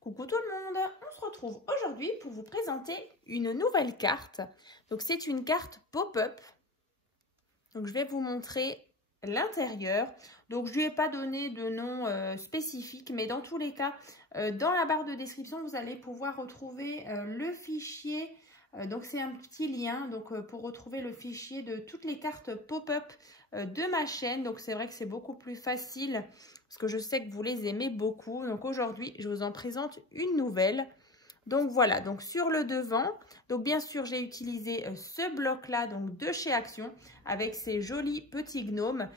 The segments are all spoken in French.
Coucou tout le monde, on se retrouve aujourd'hui pour vous présenter une nouvelle carte. Donc c'est une carte pop-up. Donc je vais vous montrer l'intérieur. Donc je ne lui ai pas donné de nom spécifique, mais dans tous les cas, dans la barre de description, vous allez pouvoir retrouver le fichier. Donc c'est un petit lien pour retrouver le fichier de toutes les cartes pop-up de ma chaîne. Donc c'est vrai que c'est beaucoup plus facile parce que je sais que vous les aimez beaucoup. Donc aujourd'hui, je vous en présente une nouvelle. Donc voilà, donc sur le devant, donc bien sûr j'ai utilisé ce bloc-là donc de chez Action avec ces jolis petits gnomes.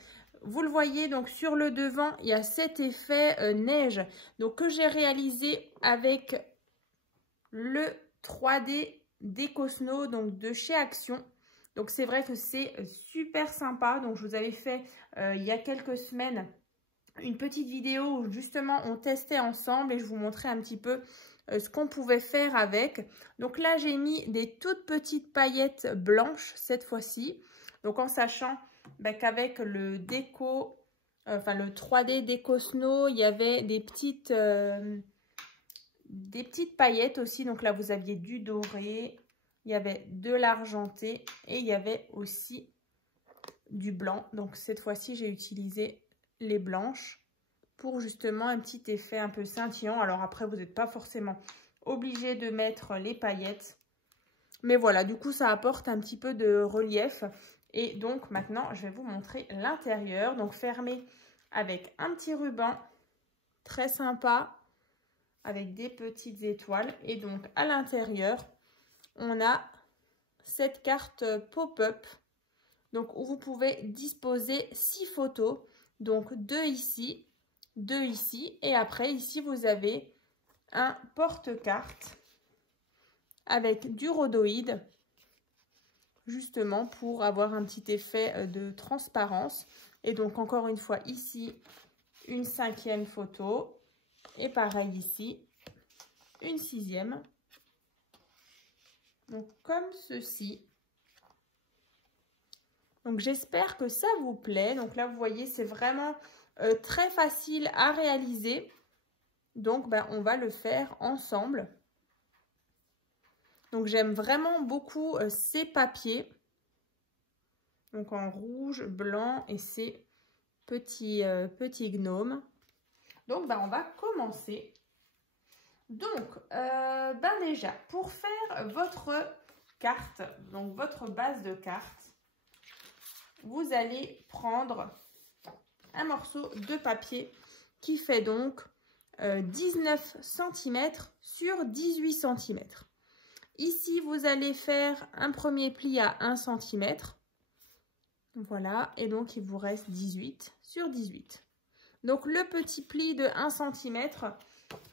Vous le voyez, donc sur le devant, il y a cet effet neige donc que j'ai réalisé avec le 3D Déco-Snow donc de chez Action. Donc c'est vrai que c'est super sympa. Donc je vous avais fait il y a quelques semaines une petite vidéo où justement on testait ensemble et je vous montrais un petit peu ce qu'on pouvait faire avec. Donc là j'ai mis des toutes petites paillettes blanches cette fois-ci. Donc en sachant qu'avec le déco, le 3D Déco-Snow, il y avait des petites paillettes aussi. Donc là vous aviez du doré, il y avait de l'argenté et il y avait aussi du blanc. Donc cette fois-ci j'ai utilisé les blanches pour justement un petit effet un peu scintillant. Alors après vous n'êtes pas forcément obligé de mettre les paillettes, mais voilà, du coup ça apporte un petit peu de relief. Et donc maintenant je vais vous montrer l'intérieur, donc fermé avec un petit ruban très sympa avec des petites étoiles. Et donc à l'intérieur on a cette carte pop-up donc où vous pouvez disposer 6 photos, donc 2 ici et après ici vous avez un porte-carte avec du rhodoïde justement pour avoir un petit effet de transparence. Et donc encore une fois ici une 5e photo et pareil ici une 6e, donc comme ceci. Donc j'espère que ça vous plaît. Donc là vous voyez c'est vraiment très facile à réaliser. Donc on va le faire ensemble. Donc j'aime vraiment beaucoup ces papiers. Donc en rouge, blanc et ces petits gnomes. Donc on va commencer. Donc déjà pour faire votre carte, donc votre base de carte, vous allez prendre un morceau de papier qui fait donc 19 cm sur 18 cm. Ici, vous allez faire un premier pli à 1 cm. Voilà, et donc il vous reste 18 sur 18. Donc le petit pli de 1 cm,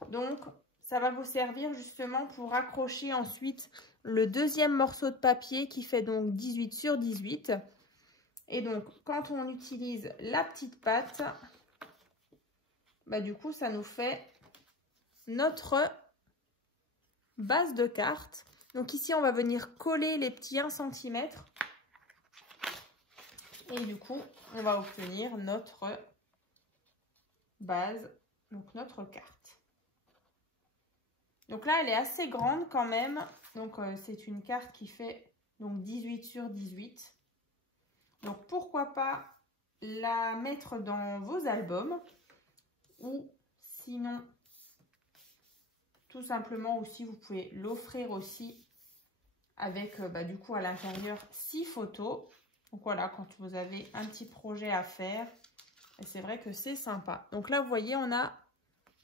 donc ça va vous servir justement pour accrocher ensuite le deuxième morceau de papier qui fait donc 18 sur 18. Et donc, quand on utilise la petite patte, du coup, ça nous fait notre base de carte. Donc ici, on va venir coller les petits 1 cm. Et du coup, on va obtenir notre base, donc notre carte. Donc là, elle est assez grande quand même. Donc, c'est une carte qui fait donc 18 sur 18. Donc, pourquoi pas la mettre dans vos albums ou sinon, tout simplement aussi, vous pouvez l'offrir aussi avec, du coup, à l'intérieur 6 photos. Donc, voilà, quand vous avez un petit projet à faire, c'est vrai que c'est sympa. Donc là, vous voyez, on a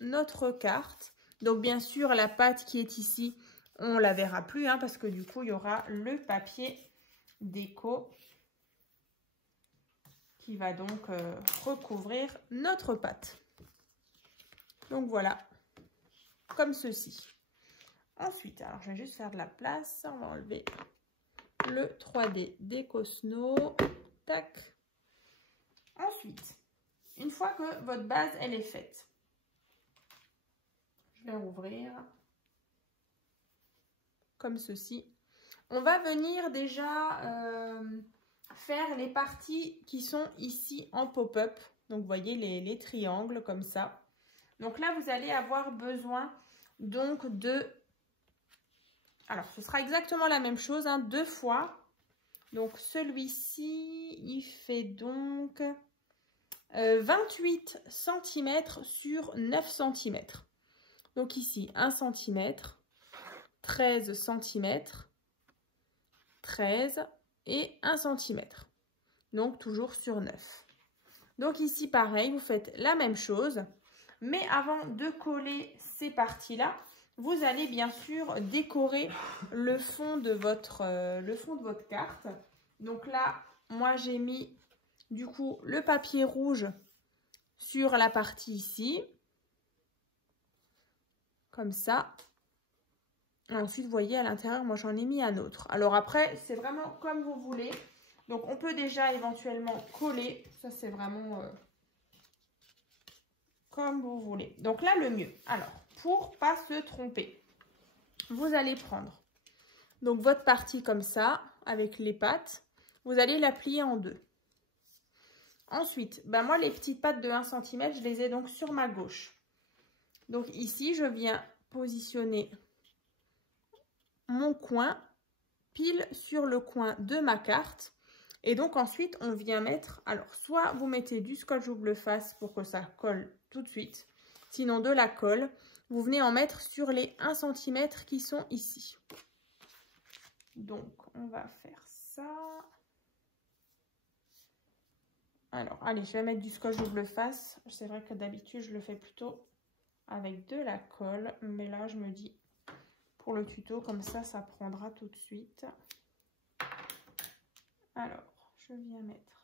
notre carte. Donc, bien sûr, la pâte qui est ici, on ne la verra plus parce que du coup, il y aura le papier déco qui va donc recouvrir notre pâte. Donc voilà, comme ceci. Ensuite, alors je vais juste faire de la place. On va enlever le 3D Déco-Snow. Tac. Ensuite, une fois que votre base elle est faite, je vais rouvrir comme ceci. On va venir déjà faire les parties qui sont ici en pop-up. Donc, vous voyez les triangles comme ça. Donc là, vous allez avoir besoin donc de... Alors, ce sera exactement la même chose, hein, 2 fois. Donc, celui-ci, il fait donc 28 cm sur 9 cm. Donc ici, 1 cm, 13 cm, 13 et 1 cm. Donc, toujours sur 9. Donc ici, pareil, vous faites la même chose. Mais avant de coller ces parties-là, vous allez bien sûr décorer le fond de votre carte. Donc là, moi j'ai mis du coup le papier rouge sur la partie ici. Comme ça. Et ensuite, vous voyez à l'intérieur, moi j'en ai mis un autre. Alors après, c'est vraiment comme vous voulez. Donc on peut déjà éventuellement coller. Ça c'est vraiment comme vous voulez. Donc là, le mieux. Alors, pour pas se tromper, vous allez prendre donc votre partie comme ça, avec les pattes. Vous allez la plier en deux. Ensuite, ben moi, les petites pattes de 1 cm, je les ai donc sur ma gauche. Donc ici, je viens positionner mon coin pile sur le coin de ma carte. Et donc ensuite, on vient mettre, alors soit vous mettez du scotch double face pour que ça colle tout de suite, sinon de la colle, vous venez en mettre sur les 1 cm qui sont ici. Donc, on va faire ça. Alors, allez, je vais mettre du scotch double face. C'est vrai que d'habitude, je le fais plutôt avec de la colle. Mais là, je me dis, pour le tuto, comme ça prendra tout de suite. Alors, je viens mettre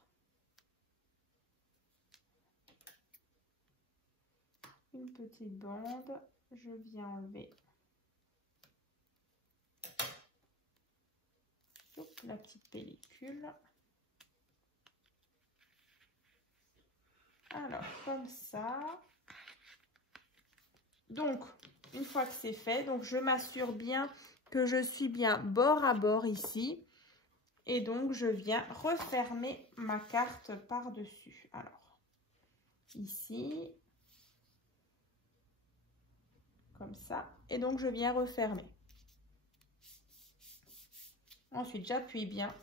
une petite bande. Je viens enlever la petite pellicule. Alors, comme ça. Donc, une fois que c'est fait, donc je m'assure bien que je suis bien bord à bord ici. Et donc, je viens refermer ma carte par-dessus. Alors, ici, comme ça. Et donc, je viens refermer. Ensuite, j'appuie bien.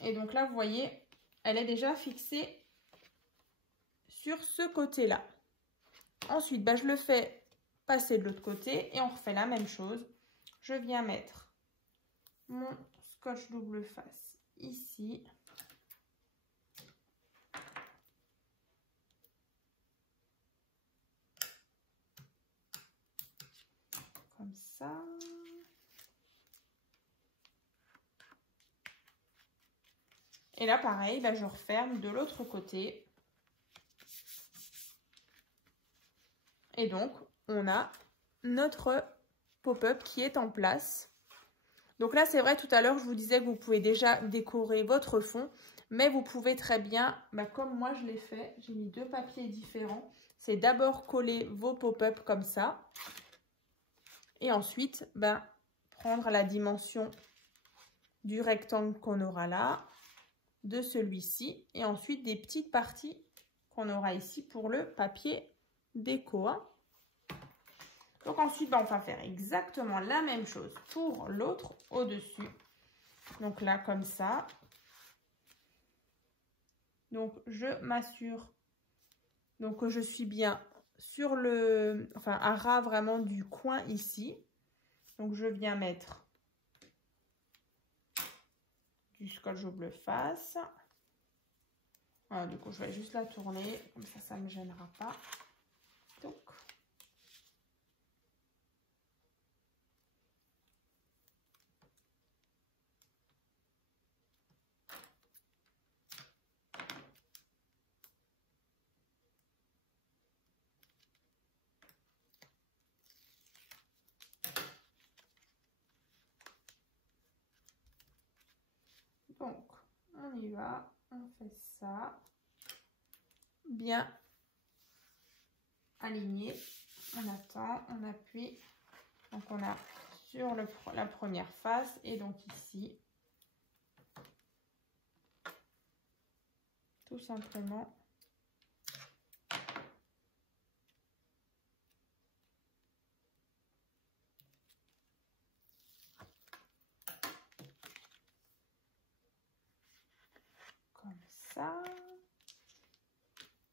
Et donc là, vous voyez, elle est déjà fixée sur ce côté-là. Ensuite, je le fais passer de l'autre côté et on refait la même chose. Je viens mettre mon scotch double face ici. Comme ça. Et là, pareil, je referme de l'autre côté. Et donc, on a notre pop-up qui est en place. Donc là, c'est vrai, tout à l'heure, je vous disais que vous pouvez déjà décorer votre fond. Mais vous pouvez très bien, comme moi je l'ai fait, j'ai mis 2 papiers différents. C'est d'abord coller vos pop-up comme ça. Et ensuite, prendre la dimension du rectangle qu'on aura là, de celui-ci. Et ensuite, des petites parties qu'on aura ici pour le papier déco. Donc ensuite, on va faire exactement la même chose pour l'autre au-dessus. Donc là, comme ça. Donc, je m'assure que je suis bien sur le... à ras vraiment du coin ici. Donc, je viens mettre du scotch double face. Voilà, du coup, je vais juste la tourner. Comme ça ne me gênera pas. Donc, on y va, on fait ça. Bien aligné. On attend, on appuie. Donc, on a sur la première face et donc ici, tout simplement. ça.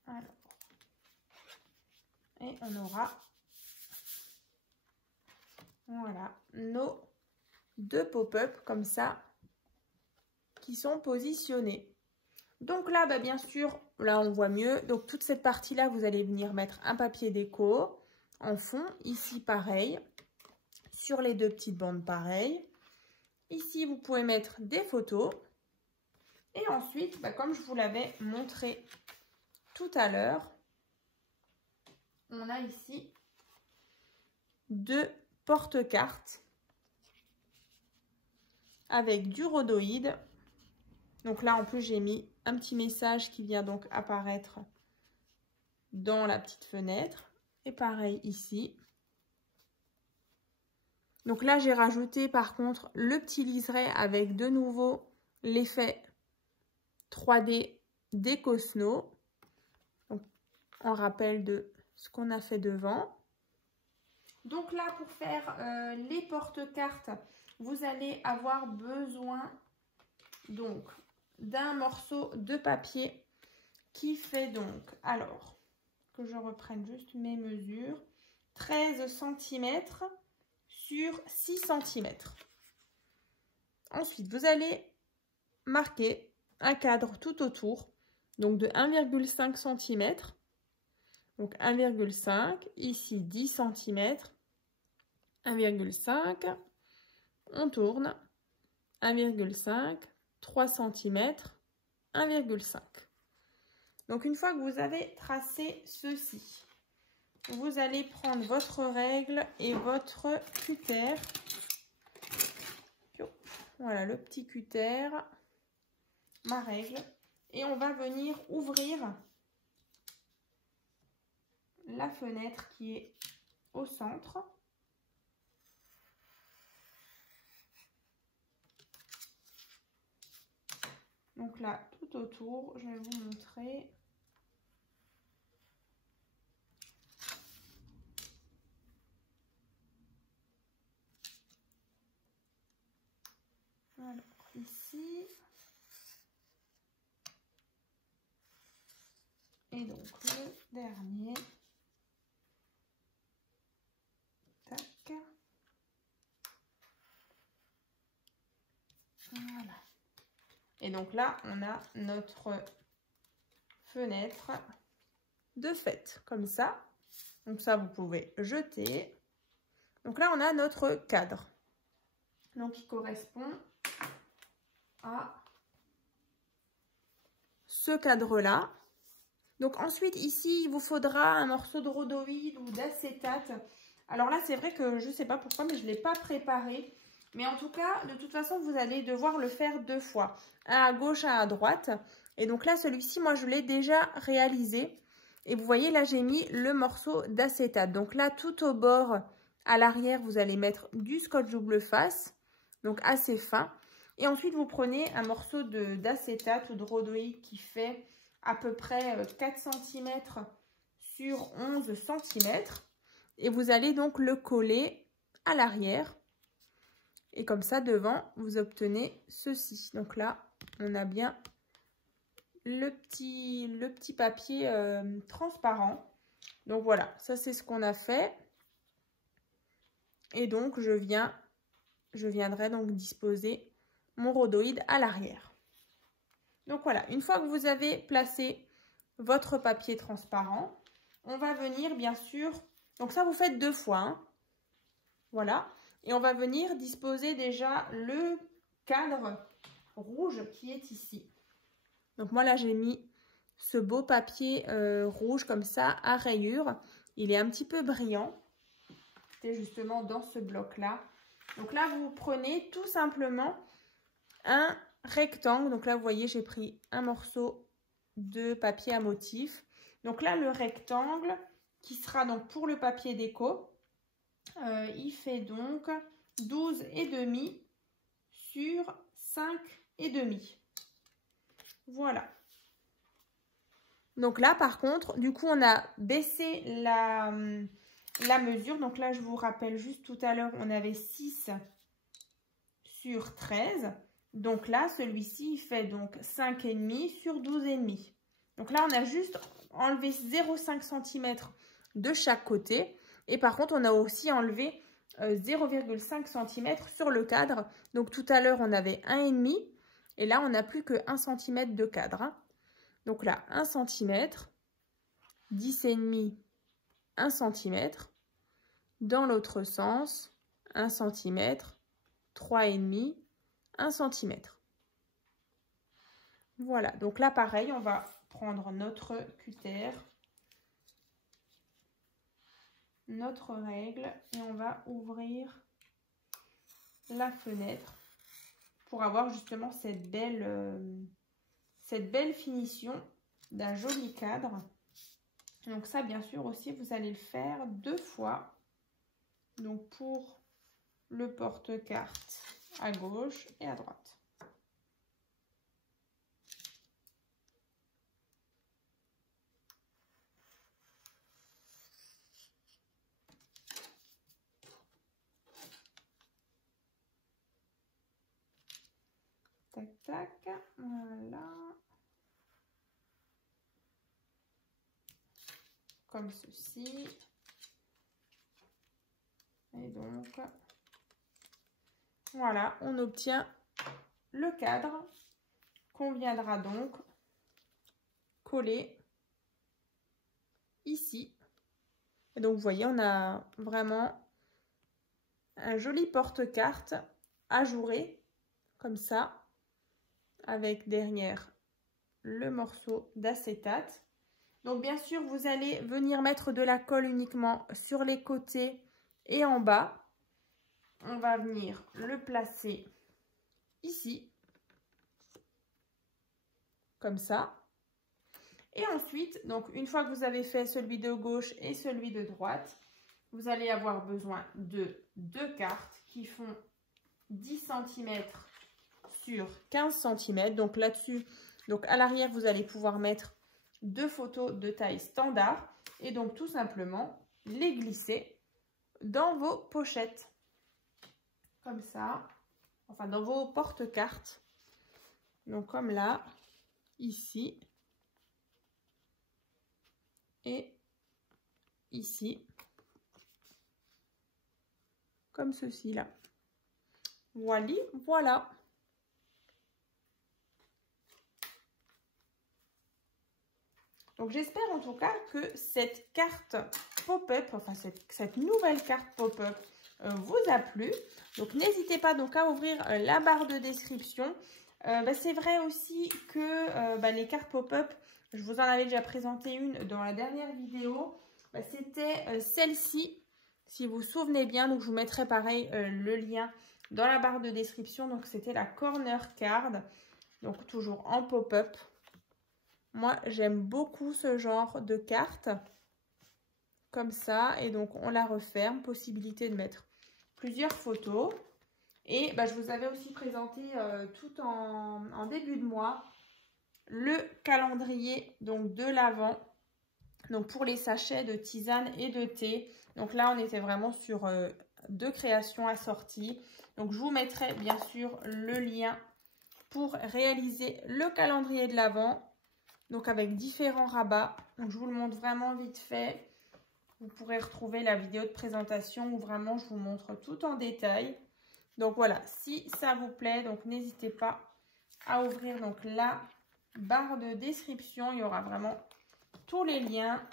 Alors. Et on aura, voilà, nos 2 pop-up comme ça qui sont positionnés. Donc là, bah, bien sûr, là on voit mieux. Donc toute cette partie-là, vous allez venir mettre un papier déco en fond. Ici, pareil. Sur les 2 petites bandes, pareil. Ici, vous pouvez mettre des photos. Et ensuite, bah, comme je vous l'avais montré tout à l'heure, on a ici 2 porte-cartes avec du rhodoïde. Donc là, en plus, j'ai mis un petit message qui vient donc apparaître dans la petite fenêtre. Et pareil ici. Donc là, j'ai rajouté par contre le petit liseré avec de nouveau l'effet 3D Déco Snow. Donc, en rappel de ce qu'on a fait devant. Donc là, pour faire les porte-cartes, vous allez avoir besoin donc d'un morceau de papier qui fait donc, alors, que je reprenne juste mes mesures, 13 cm sur 6 cm. Ensuite, vous allez marquer un cadre tout autour, donc de 1,5 cm. Donc 1,5, ici 10 cm, 1,5, on tourne, 1,5, 3 cm, 1,5. Donc une fois que vous avez tracé ceci, vous allez prendre votre règle et votre cutter. Voilà le petit cutter, ma règle. Et on va venir ouvrir la fenêtre qui est au centre. Donc là, tout autour, je vais vous montrer. Alors, ici. Et donc, le dernier. Tac. Voilà. Et donc là, on a notre fenêtre de fête, comme ça. Donc ça, vous pouvez jeter. Donc là, on a notre cadre. Donc, qui correspond à ce cadre-là. Donc ensuite, ici, il vous faudra un morceau de rhodoïde ou d'acétate. Alors là, c'est vrai que je ne sais pas pourquoi, mais je ne l'ai pas préparé. Mais en tout cas, de toute façon, vous allez devoir le faire 2 fois. Un à gauche, un à droite. Et donc là, celui-ci, moi, je l'ai déjà réalisé. Et vous voyez, là, j'ai mis le morceau d'acétate. Donc là, tout au bord, à l'arrière, vous allez mettre du scotch double face. Donc assez fin. Et ensuite, vous prenez un morceau d'acétate ou de rhodoïde qui fait à peu près 4 cm sur 11 cm. Et vous allez donc le coller à l'arrière. Et comme ça, devant, vous obtenez ceci. Donc là, on a bien le petit papier transparent. Donc voilà, ça c'est ce qu'on a fait. Et donc, je viendrai donc disposer mon rhodoïde à l'arrière. Donc voilà, une fois que vous avez placé votre papier transparent, on va venir bien sûr, donc ça vous faites 2 fois, hein, voilà, et on va venir disposer déjà le cadre rouge qui est ici. Donc moi là j'ai mis ce beau papier rouge comme ça à rayures, il est un petit peu brillant, c'est justement dans ce bloc là. Donc là vous prenez tout simplement un rectangle, donc là vous voyez j'ai pris un morceau de papier à motif. Donc là le rectangle qui sera donc pour le papier déco, il fait donc 12,5 sur 5,5. Voilà. Donc là par contre, du coup on a baissé la mesure. Donc là je vous rappelle juste tout à l'heure on avait 6 sur 13. Donc là, celui-ci, il fait donc 5,5 sur 12,5. Donc là, on a juste enlevé 0,5 cm de chaque côté. Et par contre, on a aussi enlevé 0,5 cm sur le cadre. Donc tout à l'heure, on avait 1,5. Et là, on n'a plus que 1 cm de cadre. Hein. Donc là, 1 cm, 10,5, 1 cm. Dans l'autre sens, 1 cm, 3,5, 1 cm. Voilà, donc là pareil, on va prendre notre cutter, notre règle et on va ouvrir la fenêtre pour avoir justement cette belle finition d'un joli cadre. Donc ça, bien sûr, aussi, vous allez le faire 2 fois. Donc pour le porte-carte à gauche et à droite. Tac, tac, voilà. Comme ceci. Et donc, voilà, on obtient le cadre qu'on viendra donc coller ici. Et donc, vous voyez, on a vraiment un joli porte-carte ajouré, comme ça, avec derrière le morceau d'acétate. Donc, bien sûr, vous allez venir mettre de la colle uniquement sur les côtés et en bas. On va venir le placer ici, comme ça. Et ensuite, donc une fois que vous avez fait celui de gauche et celui de droite, vous allez avoir besoin de 2 cartes qui font 10 cm sur 15 cm. Donc là-dessus, donc à l'arrière, vous allez pouvoir mettre 2 photos de taille standard et donc tout simplement les glisser dans vos pochettes. Comme ça, enfin dans vos porte-cartes. Donc comme là, ici et ici, comme ceci là. Voilà. Donc j'espère en tout cas que cette carte pop-up, enfin cette nouvelle carte pop-up vous a plu. Donc n'hésitez pas donc à ouvrir la barre de description. C'est vrai aussi que les cartes pop-up, je vous en avais déjà présenté une dans la dernière vidéo. C'était celle-ci, si vous vous souvenez bien. Donc je vous mettrai pareil le lien dans la barre de description. Donc c'était la corner card, donc toujours en pop-up. Moi j'aime beaucoup ce genre de carte comme ça, et donc on la referme, possibilité de mettre plusieurs photos. Et je vous avais aussi présenté tout en début de mois le calendrier donc de l'Avent, donc pour les sachets de tisane et de thé. Donc là on était vraiment sur 2 créations assorties. Donc je vous mettrai bien sûr le lien pour réaliser le calendrier de l'Avent, donc avec différents rabats. Donc je vous le montre vraiment vite fait. Vous pourrez retrouver la vidéo de présentation où vraiment je vous montre tout en détail. Donc voilà, si ça vous plaît, donc n'hésitez pas à ouvrir donc la barre de description. Il y aura vraiment tous les liens.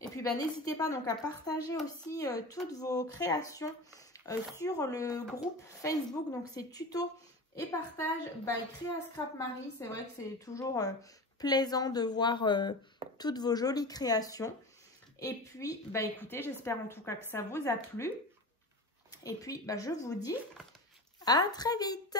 Et puis n'hésitez pas donc à partager aussi toutes vos créations sur le groupe Facebook. Donc c'est tuto et partage by Créa Scrap Marie. C'est vrai que c'est toujours plaisant de voir toutes vos jolies créations. Et puis, écoutez, j'espère en tout cas que ça vous a plu. Et puis, je vous dis à très vite.